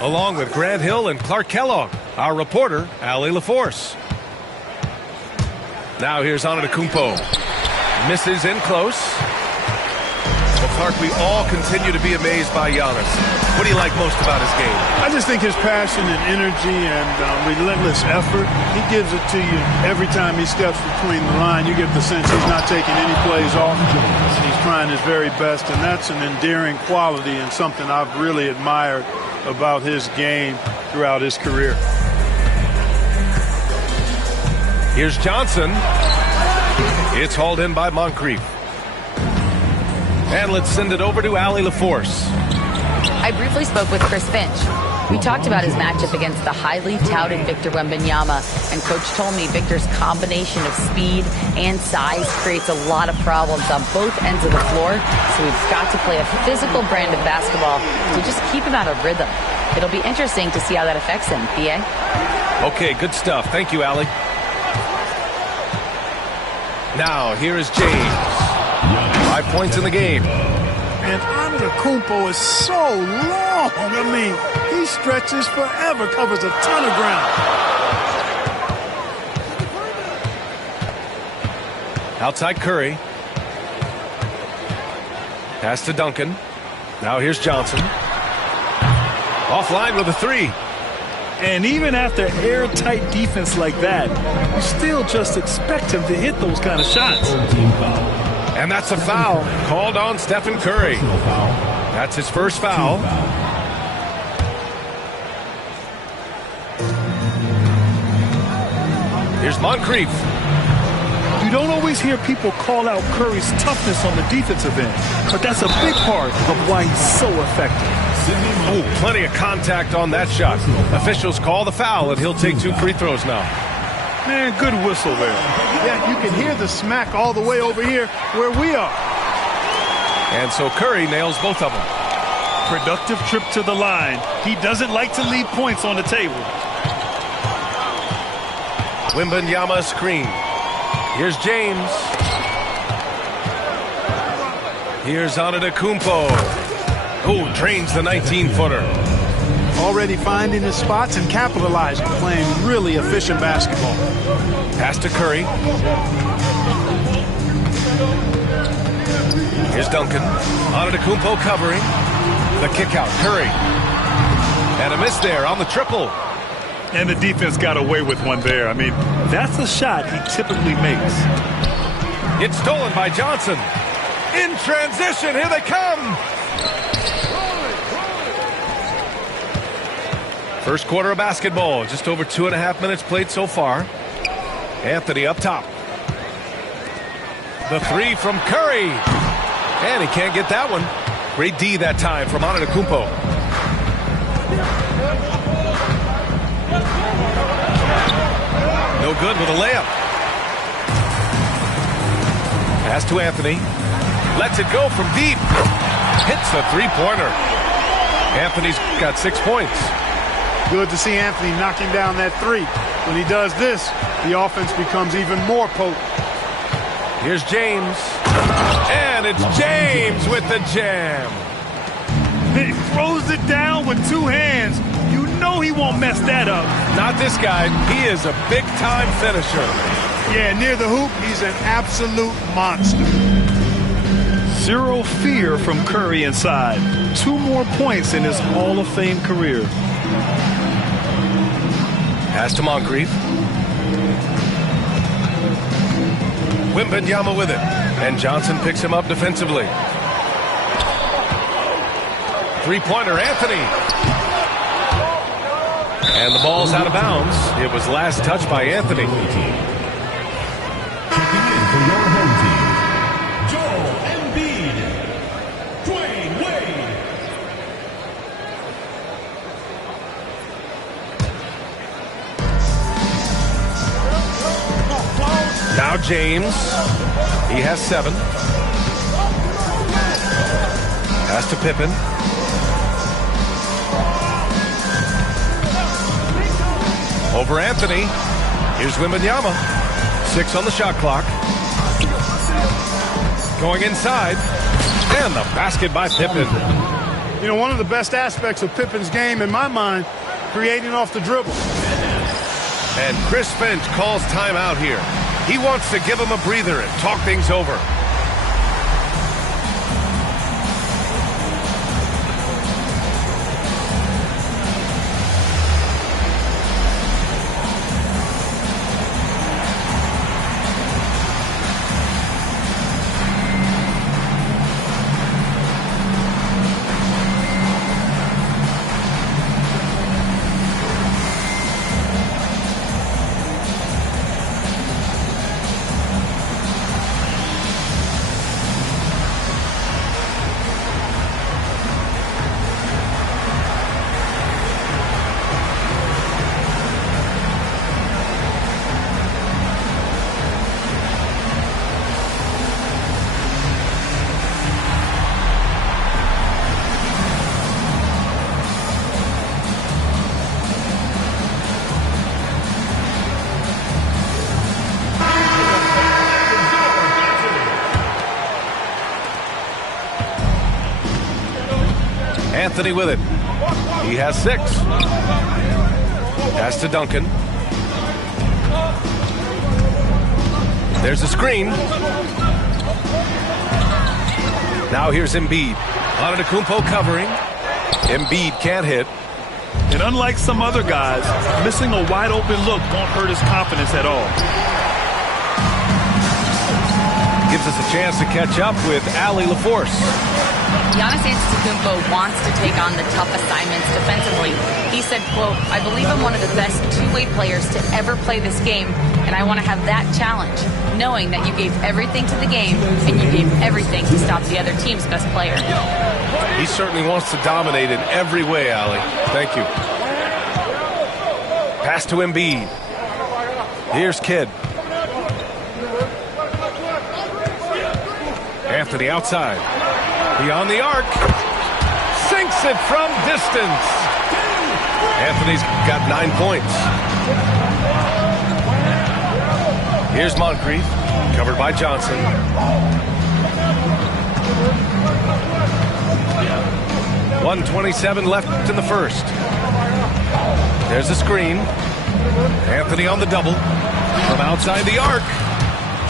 Along with Grant Hill and Clark Kellogg, our reporter, Allie LaForce. Now here's Antetokounmpo. Misses in close. Well, Clark, we all continue to be amazed by Giannis. What do you like most about his game? I just think his passion and energy and relentless effort. He gives it to you every time he steps between the line. You get the sense he's not taking any plays off. He's trying his very best, and that's an endearing quality and something I've really admired about his game throughout his career. Here's Johnson. It's hauled in by Moncrief. And let's send it over to Allie LaForce. I briefly spoke with Chris Finch. We talked about his matchup against the highly touted Victor Wembanyama, and Coach told me Victor's combination of speed and size creates a lot of problems on both ends of the floor, so we've got to play a physical brand of basketball to just keep him out of rhythm. It'll be interesting to see how that affects him, B.A. Okay, good stuff. Thank you, Allie. Now, here is James. 5 points in the game. And Antetokounmpo is so long. I mean, he stretches forever, covers a ton of ground. Outside Curry. Pass to Duncan. Now here's Johnson. Offline with a three. And even after airtight defense like that, you still just expect him to hit those kind of shots. And that's a foul called on Stephen Curry. That's his first foul. Here's Moncrief. You don't always hear people call out Curry's toughness on the defensive end, but that's a big part of why he's so effective. Oh, plenty of contact on that shot. Officials call the foul, and he'll take 2 free throws now. Man, good whistle there. Yeah, you can hear the smack all the way over here where we are. And so Curry nails both of them. Productive trip to the line. He doesn't like to leave points on the table. Wembanyama screen. Here's James. Here's Antetokounmpo. Oh, drains the 19-footer. Already finding his spots and capitalizing, playing really efficient basketball. Pass to Curry. Here's Duncan. Antetokounmpo covering. The kick out. Curry. And a miss there on the triple. And the defense got away with one there. I mean, that's a shot he typically makes. It's stolen by Johnson. In transition, here they come. First quarter of basketball, just over 2.5 minutes played so far. Anthony up top. The three from Curry. And he can't get that one. Great D that time from Antetokounmpo. No good with a layup. Pass to Anthony. Lets it go from deep. Hits the three-pointer. Anthony's got 6 points. Good to see Anthony knocking down that three. When he does this, the offense becomes even more potent. Here's James. And it's James with the jam. He throws it down with 2 hands. You know he won't mess that up. Not this guy. He is a big-time finisher. Yeah, near the hoop, he's an absolute monster. Zero fear from Curry inside. 2 more points in his Hall of Fame career. Pass to Moncrief. Wembanyama with it. And Johnson picks him up defensively. Three-pointer, Anthony. And the ball's out of bounds. It was last touched by Anthony. Now James. He has 7. Pass to Pippen. Over Anthony. Here's Wembanyama. 6 on the shot clock. Going inside. And the basket by Pippen. You know, one of the best aspects of Pippen's game, in my mind, creating off the dribble. And Chris Finch calls timeout here. He wants to give him a breather and talk things over. Anthony with it. He has 6. Pass to Duncan. There's a screen. Now here's Embiid. Antetokounmpo covering. Embiid can't hit. And unlike some other guys, missing a wide open look won't hurt his confidence at all. Gives us a chance to catch up with Allie LaForce. Giannis Antetokounmpo wants to take on the tough assignments defensively. He said, quote, "I believe I'm one of the best two-way players to ever play this game, and I want to have that challenge, knowing that you gave everything to the game and you gave everything to stop the other team's best player." He certainly wants to dominate in every way, Allie. Thank you. Pass to Embiid. Here's Kidd. Anthony outside. Beyond the arc. Sinks it from distance. Anthony's got 9 points. Here's Moncrief. Covered by Johnson. .127 left in the first. There's a screen. Anthony on the double. From outside the arc.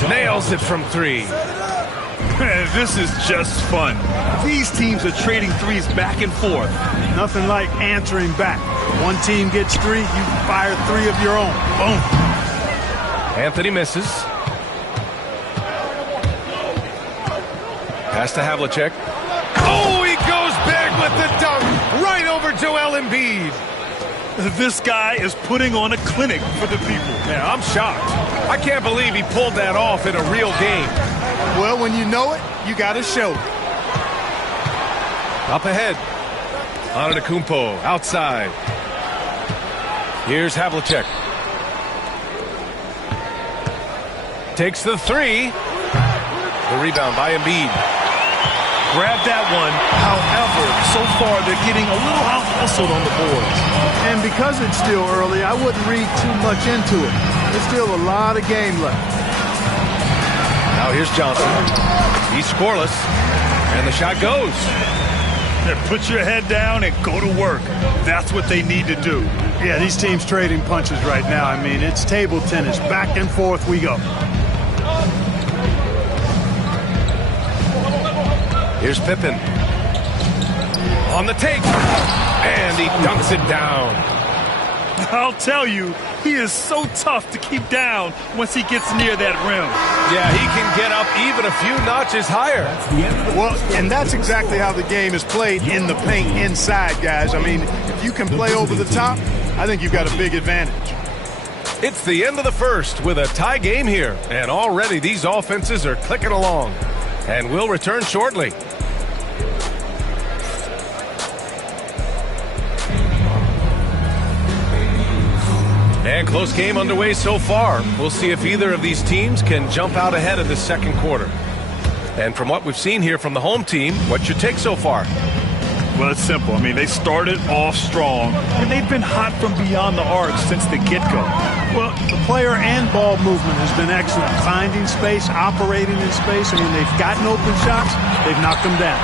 Nails it from 3. This is just fun. These teams are trading threes back and forth. Nothing like answering back. One team gets 3, you fire 3 of your own. Boom. Anthony misses. Pass to Havlicek. Oh, he goes big with the dunk. Right over Joel Embiid. This guy is putting on a clinic for the people. Yeah, I'm shocked. I can't believe he pulled that off in a real game. Well, when you know it, you got to show it. Up ahead. Antetokounmpo outside. Here's Havlicek. Takes the 3. The rebound by Embiid. Grab that one. However, so far they're getting a little out-hustled on the boards. And because it's still early, I wouldn't read too much into it. There's still a lot of game left. Now here's Johnson. He's scoreless. And the shot goes. Put your head down and go to work. That's what they need to do. Yeah, these teams trading punches right now. I mean, it's table tennis. Back and forth we go. Here's Pippen. On the take. And he dunks it down. I'll tell you, he is so tough to keep down once he gets near that rim. Yeah, he can get up even a few notches higher. Well, and that's exactly how the game is played in the paint inside, guys. I mean, if you can play over the top, I think you've got a big advantage. It's the end of the first with a tie game here. And already these offenses are clicking along. And we'll return shortly. And close game underway so far. We'll see if either of these teams can jump out ahead of the second quarter. And from what we've seen here from the home team, what's your take so far? Well, it's simple. I mean, they started off strong, and they've been hot from beyond the arc since the get-go. Well, the player and ball movement has been excellent. Finding space, operating in space. I mean, they've gotten open shots. They've knocked them down.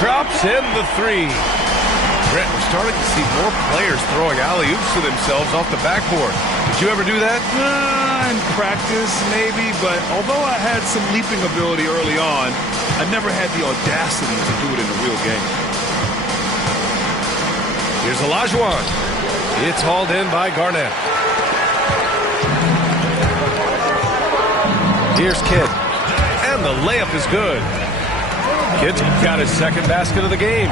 drops in the three. Brett, we're starting to see more players throwing alley-oops to themselves off the backboard. Did you ever do that? In practice, maybe, but although I had some leaping ability early on, I never had the audacity to do it in a real game. Here's Olajuwon. It's hauled in by Garnett. Here's Kidd. And the layup is good. Kidd's got his second basket of the game.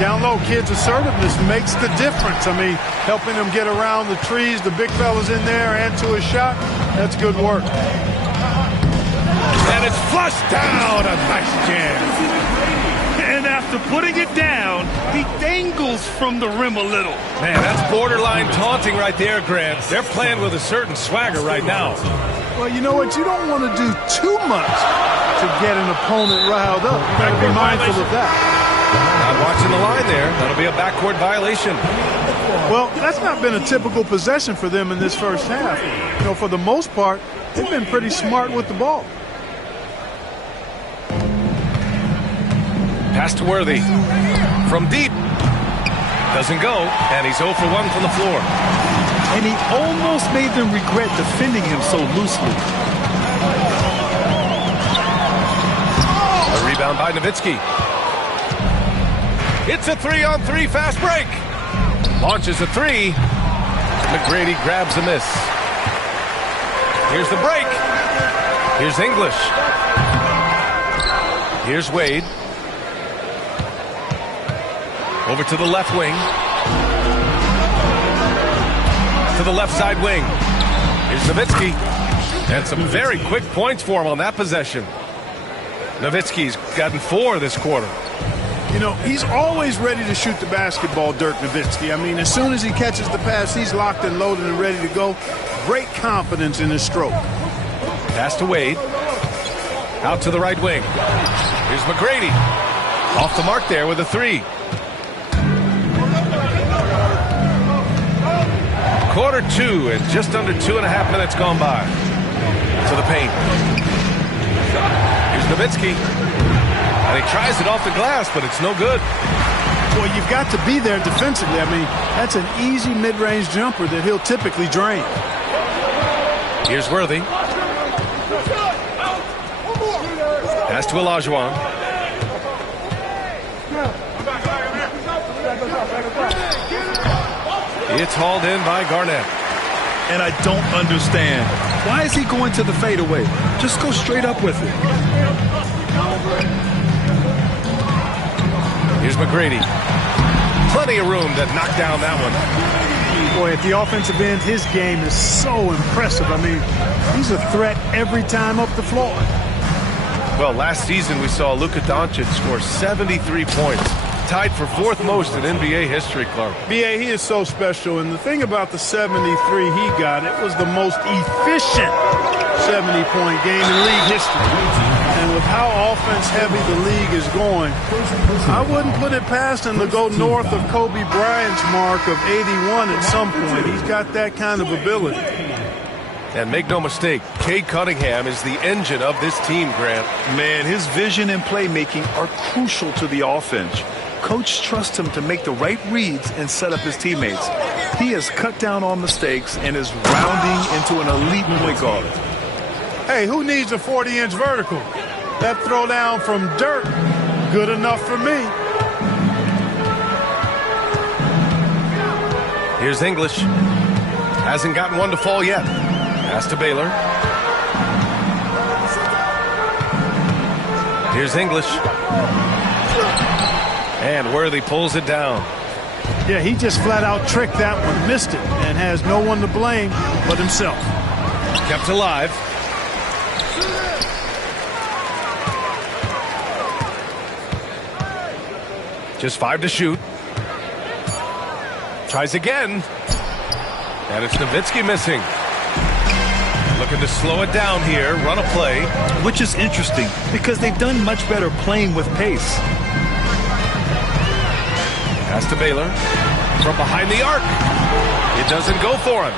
Down low, Kidd's assertiveness makes the difference. I mean, helping him get around the trees, the big fellas in there, and to his shot. That's good work. And it's flushed down. A nice jam. And after putting it down, he dangles from the rim a little. Man, that's borderline taunting right there, Grant. They're playing with a certain swagger right now. Well, you know what? You don't want to do too much to get an opponent riled up. You got to be mindful of that. Not watching the line there. That'll be a backcourt violation. Well, that's not been a typical possession for them in this first half. You know, for the most part, they've been pretty smart with the ball. Pass to Worthy. From deep. Doesn't go, and he's 0 for 1 from the floor. And he almost made them regret defending him so loosely. A rebound by Nowitzki. It's a 3-on-3 fast break. Launches a three. McGrady grabs a miss. Here's the break. Here's English. Here's Wade. Over to the left wing. To the left side wing. Here's Nowitzki. And some very quick points for him on that possession. Nowitzki's gotten 4 this quarter. You know, he's always ready to shoot the basketball, Dirk Nowitzki. I mean, as soon as he catches the pass, he's locked and loaded and ready to go. Great confidence in his stroke. Pass to Wade. Out to the right wing. Here's McGrady. Off the mark there with a 3. Quarter 2 and just under 2.5 minutes gone by. To the paint. Here's Nowitzki. And he tries it off the glass, but it's no good. Well, you've got to be there defensively. I mean, that's an easy mid-range jumper that he'll typically drain. Here's Worthy. Pass to Olajuwon. It's hauled in by Garnett. And I don't understand. Why is he going to the fadeaway? Just go straight up with it. Here's McGrady. Plenty of room to knock down that one. Boy, at the offensive end, his game is so impressive. I mean, he's a threat every time up the floor. Well, last season we saw Luka Doncic score 73 points. Tied for 4th most in NBA history, Clark. B.A., he is so special. And the thing about the 73 he got, it was the most efficient 70-point game in league history. And with how offense-heavy the league is going, I wouldn't put it past him to go north of Kobe Bryant's mark of 81 at some point. He's got that kind of ability. And make no mistake, Cade Cunningham is the engine of this team, Grant. Man, his vision and playmaking are crucial to the offense. Coach trusts him to make the right reads and set up his teammates. He has cut down on mistakes and is rounding into an elite point guard. Hey, who needs a 40-inch vertical? That throwdown from Dirk, good enough for me. Here's English. Hasn't gotten one to fall yet. Pass to Baylor. Here's English. And Worthy pulls it down. Yeah, he just flat out tricked that one, missed it, and has no one to blame but himself. Kept alive. Just 5 to shoot. Tries again. And it's Nowitzki missing. Looking to slow it down here, run a play. Which is interesting because they've done much better playing with pace. Pass to Baylor. From behind the arc. It doesn't go for him.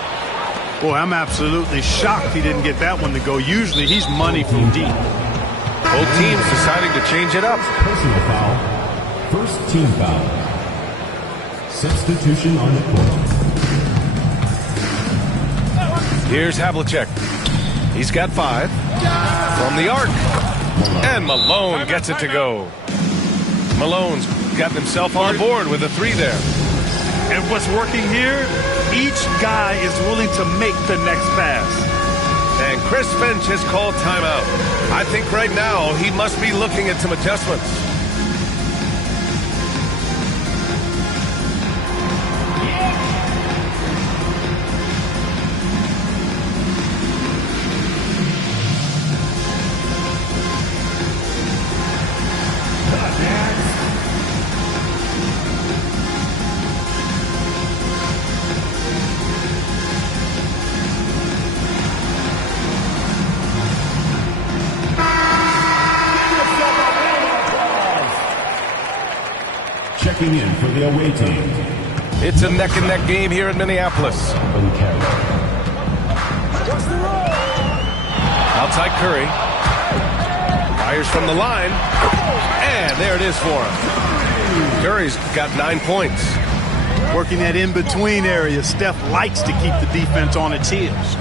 Boy, I'm absolutely shocked he didn't get that one to go. Usually he's money from deep. Both teams deciding to change it up. Personal foul. First team foul. Substitution on the court. Here's Havlicek. He's got 5 from the arc. And Malone gets it to go. Malone's gotten himself on board with a 3 there. And what's working here, each guy is willing to make the next pass. And Chris Finch has called timeout. I think right now he must be looking at some adjustments. Checking in for the away team. It's a neck-and-neck game here in Minneapolis. Outside Curry. Fires from the line. And there it is for him. Curry's got 9 points. Working that in-between area. Steph likes to keep the defense on its heels.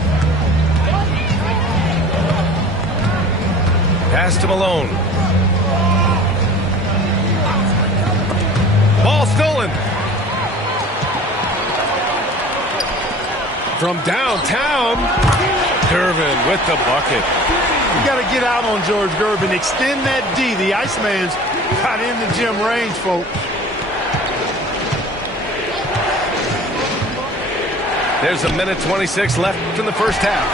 Pass to Malone. Ball stolen. From downtown, Gervin with the bucket. You got to get out on George Gervin. Extend that D. The Iceman's got in the gym range, folks. There's a minute 26 left in the first half.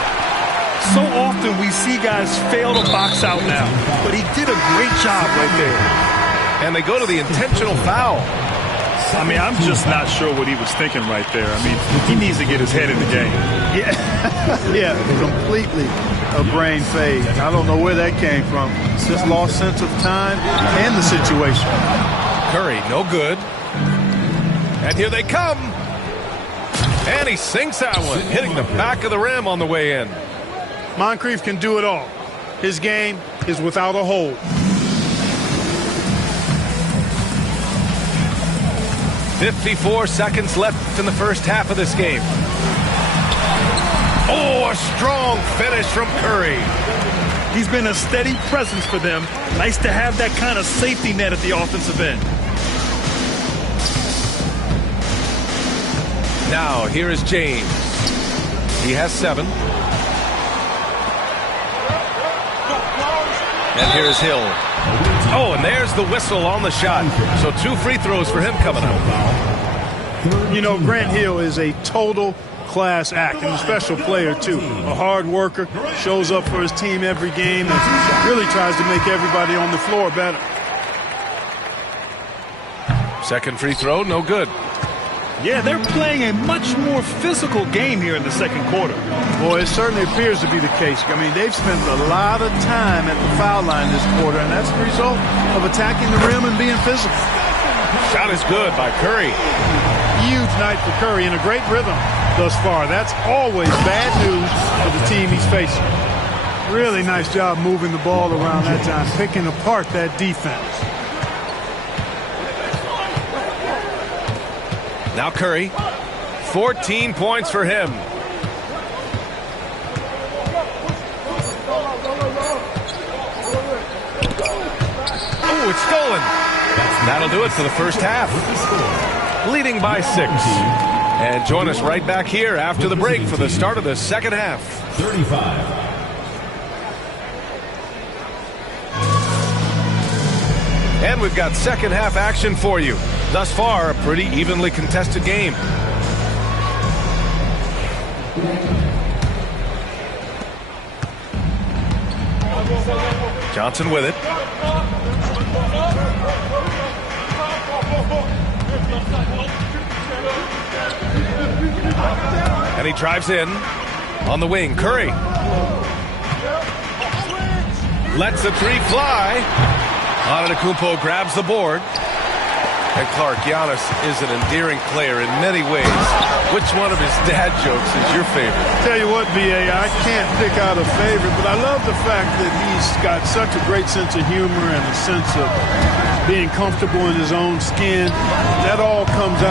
So often we see guys fail to box out now, but he did a great job right there. And they go to the intentional foul. I mean, I'm just not sure what he was thinking right there. I mean, he needs to get his head in the game. Yeah, completely a brain fade. I don't know where that came from. It's just lost sense of time and the situation. Curry, no good. And here they come. And he sinks that one, hitting the back of the rim on the way in. Moncrief can do it all. His game is without a hold. .54 seconds left in the first half of this game. Oh, a strong finish from Curry. He's been a steady presence for them. Nice to have that kind of safety net at the offensive end. Now, here is James. He has 7. And here's Hill. Oh, and there's the whistle on the shot. So 2 free throws for him coming up. You know, Grant Hill is a total class act and a special player, too. A hard worker, shows up for his team every game, and really tries to make everybody on the floor better. Second free throw, no good. Yeah, they're playing a much more physical game here in the second quarter. Boy, it certainly appears to be the case. I mean, they've spent a lot of time at the foul line this quarter, and that's the result of attacking the rim and being physical. Shot is good by Curry. Huge night for Curry and a great rhythm thus far. That's always bad news for the team he's facing. Really nice job moving the ball around that time, picking apart that defense. Now Curry, 14 points for him. Oh, it's stolen. That'll do it for the first half. Leading by 6. And join us right back here after the break for the start of the second half. 35. And we've got second half action for you. Thus far, a pretty evenly contested game. Johnson with it. And he drives in on the wing. Curry lets the 3 fly. Antetokounmpo grabs the board. And Clark, Giannis is an endearing player in many ways. Which one of his dad jokes is your favorite? Tell you what, B.A., I can't pick out a favorite, but I love the fact that he's got such a great sense of humor and a sense of being comfortable in his own skin. That all comes out.